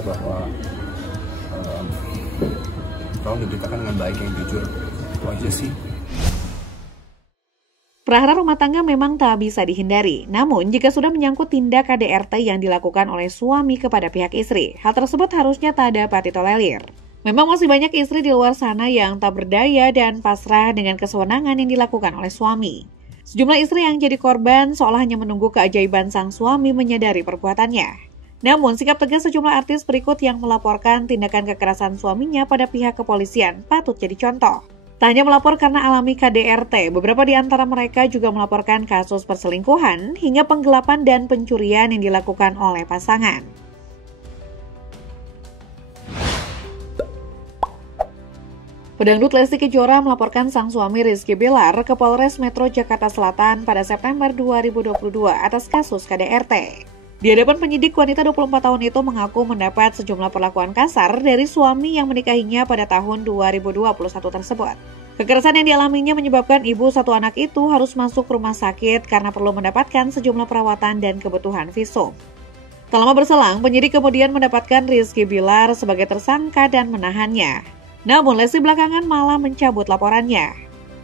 kita bahwa tolong diberitakan dengan baik, yang jujur, itu aja sih. Prahara rumah tangga memang tak bisa dihindari. Namun, jika sudah menyangkut tindak KDRT yang dilakukan oleh suami kepada pihak istri, hal tersebut harusnya tak dapat ditolerir. Memang masih banyak istri di luar sana yang tak berdaya dan pasrah dengan kesewenangan yang dilakukan oleh suami. Sejumlah istri yang jadi korban seolah hanya menunggu keajaiban sang suami menyadari perbuatannya. Namun, sikap tegas sejumlah artis berikut yang melaporkan tindakan kekerasan suaminya pada pihak kepolisian patut jadi contoh. Tak hanya melapor karena alami KDRT, beberapa di antara mereka juga melaporkan kasus perselingkuhan hingga penggelapan dan pencurian yang dilakukan oleh pasangan. Pedangdut Lesti Kejora melaporkan sang suami Rizky Bilar ke Polres Metro Jakarta Selatan pada September 2022 atas kasus KDRT. Di hadapan penyidik, wanita 24 tahun itu mengaku mendapat sejumlah perlakuan kasar dari suami yang menikahinya pada tahun 2021 tersebut. Kekerasan yang dialaminya menyebabkan ibu satu anak itu harus masuk rumah sakit karena perlu mendapatkan sejumlah perawatan dan kebutuhan visum. Tak lama berselang, penyidik kemudian mendapatkan Rizky Bilar sebagai tersangka dan menahannya. Namun, Lesti belakangan malah mencabut laporannya.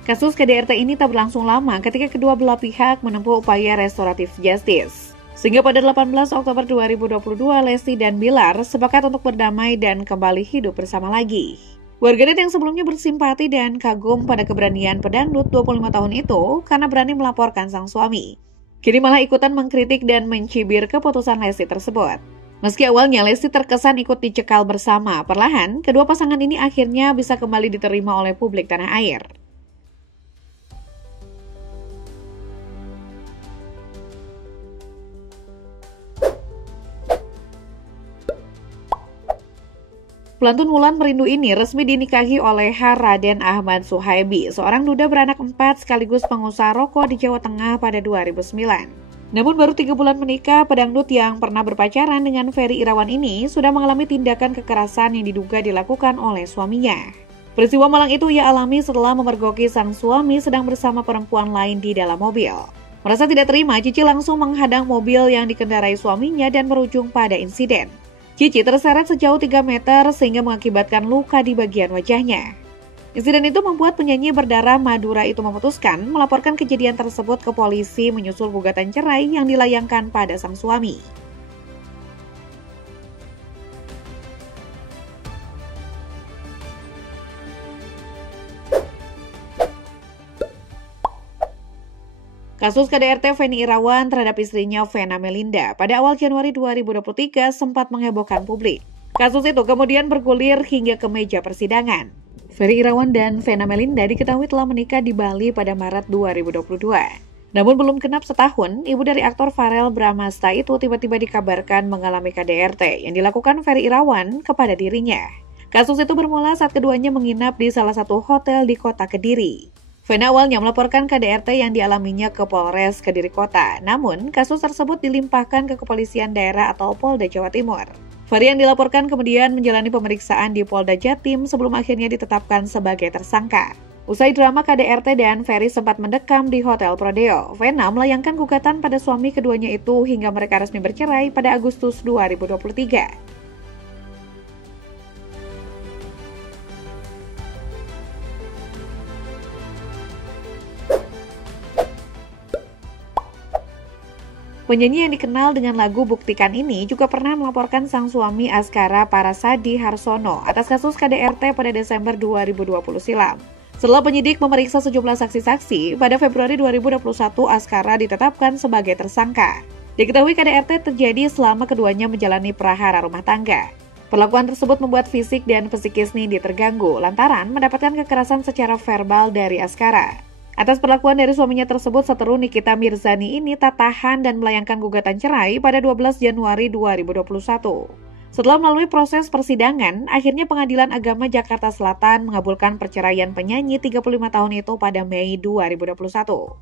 Kasus KDRT ini tak berlangsung lama ketika kedua belah pihak menempuh upaya restoratif justice. Sehingga pada 18 Oktober 2022, Lesti dan Bilar sepakat untuk berdamai dan kembali hidup bersama lagi. Warganet yang sebelumnya bersimpati dan kagum pada keberanian pedangdut 25 tahun itu karena berani melaporkan sang suami, kini malah ikutan mengkritik dan mencibir keputusan Lesti tersebut. Meski awalnya Lesti terkesan ikut dicekal bersama, perlahan kedua pasangan ini akhirnya bisa kembali diterima oleh publik tanah air. Pelantun Wulan Merindu ini resmi dinikahi oleh Raden Ahmad Suhaibi, seorang duda beranak 4 sekaligus pengusaha rokok di Jawa Tengah pada 2009. Namun baru 3 bulan menikah, pedangdut yang pernah berpacaran dengan Ferry Irawan ini sudah mengalami tindakan kekerasan yang diduga dilakukan oleh suaminya. Peristiwa malang itu ia alami setelah memergoki sang suami sedang bersama perempuan lain di dalam mobil. Merasa tidak terima, Cici langsung menghadang mobil yang dikendarai suaminya dan berujung pada insiden. Cici terseret sejauh 3 meter sehingga mengakibatkan luka di bagian wajahnya. Insiden itu membuat penyanyi berdarah Madura itu memutuskan melaporkan kejadian tersebut ke polisi menyusul gugatan cerai yang dilayangkan pada sang suami. Kasus KDRT Feni Irawan terhadap istrinya Vena Melinda pada awal Januari 2023 sempat menghebohkan publik. Kasus itu kemudian bergulir hingga ke meja persidangan. Ferry Irawan dan Vena Melinda diketahui telah menikah di Bali pada Maret 2022. Namun belum genap setahun, ibu dari aktor Farel Bramasta itu tiba-tiba dikabarkan mengalami KDRT yang dilakukan Ferry Irawan kepada dirinya. Kasus itu bermula saat keduanya menginap di salah satu hotel di kota Kediri. Vena awalnya melaporkan KDRT yang dialaminya ke Polres Kediri Kota, namun kasus tersebut dilimpahkan ke Kepolisian Daerah atau Polda Jawa Timur. Ferry yang dilaporkan kemudian menjalani pemeriksaan di Polda Jatim sebelum akhirnya ditetapkan sebagai tersangka. Usai drama KDRT dan Ferry sempat mendekam di Hotel Prodeo, Vena melayangkan gugatan pada suami keduanya itu hingga mereka resmi bercerai pada Agustus 2023. Penyanyi yang dikenal dengan lagu Buktikan ini juga pernah melaporkan sang suami Askara Parasadi Harsono atas kasus KDRT pada Desember 2020 silam. Setelah penyidik memeriksa sejumlah saksi-saksi, pada Februari 2021 Askara ditetapkan sebagai tersangka. Diketahui KDRT terjadi selama keduanya menjalani prahara rumah tangga. Perlakuan tersebut membuat fisik dan psikis Nindi terganggu lantaran mendapatkan kekerasan secara verbal dari Askara. Atas perlakuan dari suaminya tersebut, seteru Nikita Mirzani ini tak tahan dan melayangkan gugatan cerai pada 12 Januari 2021. Setelah melalui proses persidangan, akhirnya Pengadilan Agama Jakarta Selatan mengabulkan perceraian penyanyi 35 tahun itu pada Mei 2021.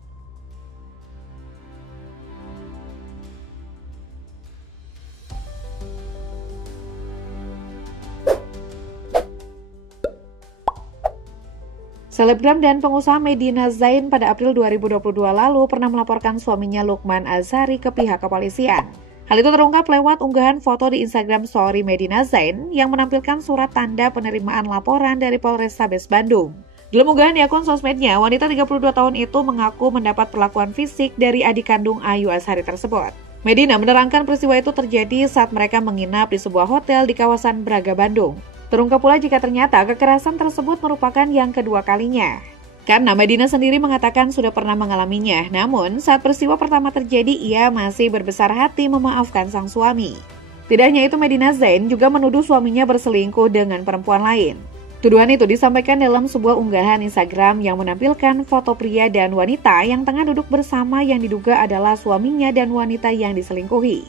Selebgram dan pengusaha Medina Zain pada April 2022 lalu pernah melaporkan suaminya Lukman Azhari ke pihak kepolisian. Hal itu terungkap lewat unggahan foto di Instagram Story Medina Zain yang menampilkan surat tanda penerimaan laporan dari Polrestabes Bandung. Dalam unggahan di akun sosmednya, wanita 32 tahun itu mengaku mendapat perlakuan fisik dari adik kandung Ayu Azhari tersebut. Medina menerangkan peristiwa itu terjadi saat mereka menginap di sebuah hotel di kawasan Braga, Bandung. Terungkap pula jika ternyata kekerasan tersebut merupakan yang kedua kalinya. Karena Medina sendiri mengatakan sudah pernah mengalaminya, namun saat peristiwa pertama terjadi ia masih berbesar hati memaafkan sang suami. Tidak hanya itu, Medina Zain juga menuduh suaminya berselingkuh dengan perempuan lain. Tuduhan itu disampaikan dalam sebuah unggahan Instagram yang menampilkan foto pria dan wanita yang tengah duduk bersama yang diduga adalah suaminya dan wanita yang diselingkuhi.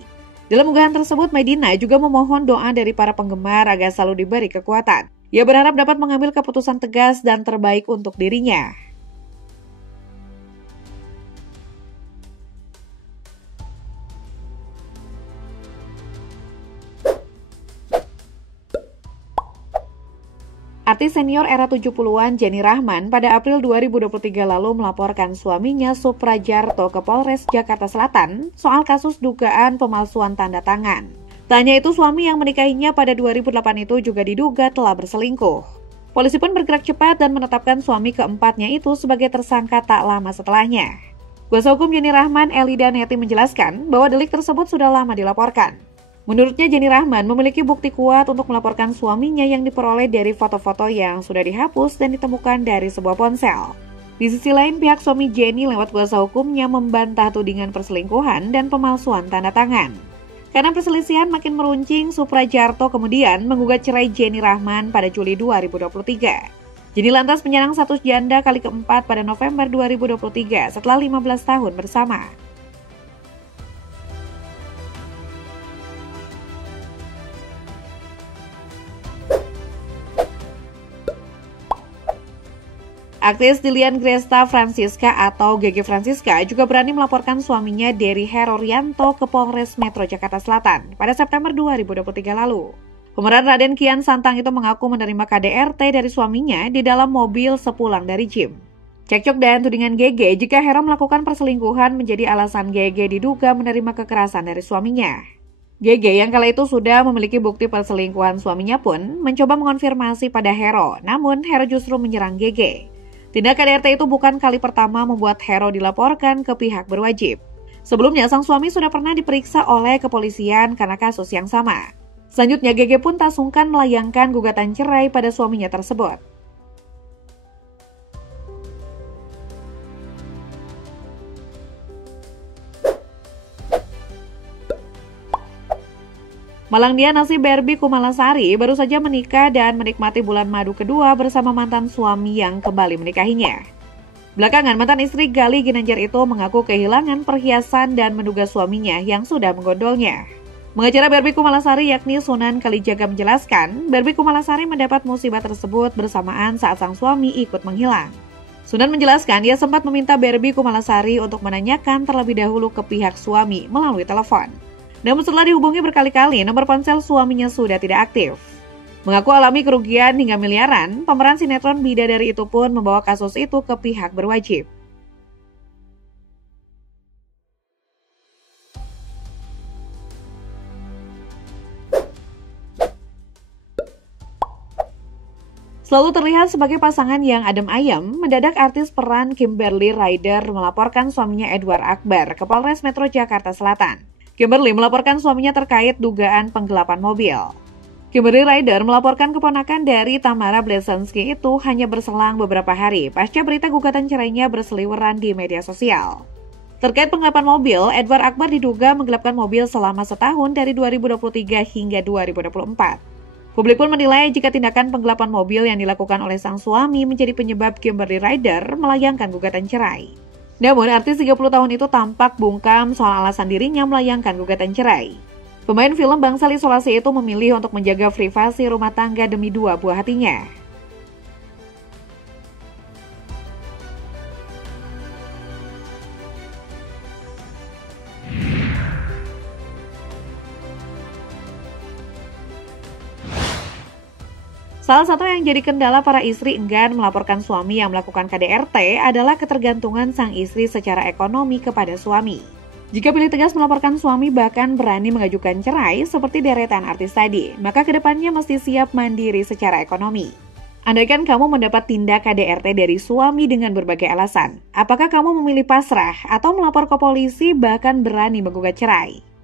Dalam unggahan tersebut, Medina juga memohon doa dari para penggemar agar selalu diberi kekuatan. Ia berharap dapat mengambil keputusan tegas dan terbaik untuk dirinya. Artis senior era 70-an Jenny Rahman pada April 2023 lalu melaporkan suaminya Suprajarto ke Polres Jakarta Selatan soal kasus dugaan pemalsuan tanda tangan. Tak hanya itu, suami yang menikahinya pada 2008 itu juga diduga telah berselingkuh. Polisi pun bergerak cepat dan menetapkan suami keempatnya itu sebagai tersangka tak lama setelahnya. Kuasa hukum Jenny Rahman, Elida Neti, menjelaskan bahwa delik tersebut sudah lama dilaporkan. Menurutnya, Jenny Rahman memiliki bukti kuat untuk melaporkan suaminya yang diperoleh dari foto-foto yang sudah dihapus dan ditemukan dari sebuah ponsel. Di sisi lain, pihak suami Jenny lewat kuasa hukumnya membantah tudingan perselingkuhan dan pemalsuan tanda tangan. Karena perselisihan makin meruncing, Suprajarto kemudian menggugat cerai Jenny Rahman pada Juli 2023. Jenny lantas menyerang status janda kali keempat pada November 2023 setelah 15 tahun bersama. Aktris Dilian Gresta Francisca atau Gege Francisca juga berani melaporkan suaminya Dery Herorianto ke Polres Metro Jakarta Selatan pada September 2023 lalu. Pemeran Raden Kian Santang itu mengaku menerima KDRT dari suaminya di dalam mobil sepulang dari gym. Cekcok dan tudingan Gege jika Hero melakukan perselingkuhan menjadi alasan Gege diduga menerima kekerasan dari suaminya. Gege yang kala itu sudah memiliki bukti perselingkuhan suaminya pun mencoba mengonfirmasi pada Hero, namun Hero justru menyerang Gege. Tindak KDRT itu bukan kali pertama membuat Hero dilaporkan ke pihak berwajib. Sebelumnya, sang suami sudah pernah diperiksa oleh kepolisian karena kasus yang sama. Selanjutnya, Gege pun tak sungkan melayangkan gugatan cerai pada suaminya tersebut. Malangnya nasib Barbie Kumalasari baru saja menikah dan menikmati bulan madu kedua bersama mantan suami yang kembali menikahinya. Belakangan, mantan istri Gali Ginanjar itu mengaku kehilangan perhiasan dan menduga suaminya yang sudah menggondolnya. Pengacara Barbie Kumalasari yakni Sunan Kalijaga menjelaskan, Barbie Kumalasari mendapat musibah tersebut bersamaan saat sang suami ikut menghilang. Sunan menjelaskan ia sempat meminta Barbie Kumalasari untuk menanyakan terlebih dahulu ke pihak suami melalui telepon. Namun setelah dihubungi berkali-kali, nomor ponsel suaminya sudah tidak aktif. Mengaku alami kerugian hingga miliaran, pemeran sinetron Bidadari itu pun membawa kasus itu ke pihak berwajib. Selalu terlihat sebagai pasangan yang adem ayem, mendadak artis peran Kimberly Ryder melaporkan suaminya Edward Akbar ke Polres Metro Jakarta Selatan. Kimberly melaporkan suaminya terkait dugaan penggelapan mobil. Kimberly Ryder melaporkan keponakan dari Tamara Blesensky itu hanya berselang beberapa hari pasca berita gugatan cerainya berseliweran di media sosial. Terkait penggelapan mobil, Edward Akbar diduga menggelapkan mobil selama setahun dari 2023 hingga 2024. Publik pun menilai jika tindakan penggelapan mobil yang dilakukan oleh sang suami menjadi penyebab Kimberly Ryder melayangkan gugatan cerai. Namun, artis 30 tahun itu tampak bungkam soal alasan dirinya melayangkan gugatan cerai. Pemain film Bangsal Isolasi itu memilih untuk menjaga privasi rumah tangga demi dua buah hatinya. Salah satu yang jadi kendala para istri enggan melaporkan suami yang melakukan KDRT adalah ketergantungan sang istri secara ekonomi kepada suami. Jika pilih tegas melaporkan suami bahkan berani mengajukan cerai seperti deretan artis tadi, maka kedepannya mesti siap mandiri secara ekonomi. Andaikan kamu mendapat tindak KDRT dari suami dengan berbagai alasan, apakah kamu memilih pasrah atau melapor ke polisi bahkan berani menggugat cerai?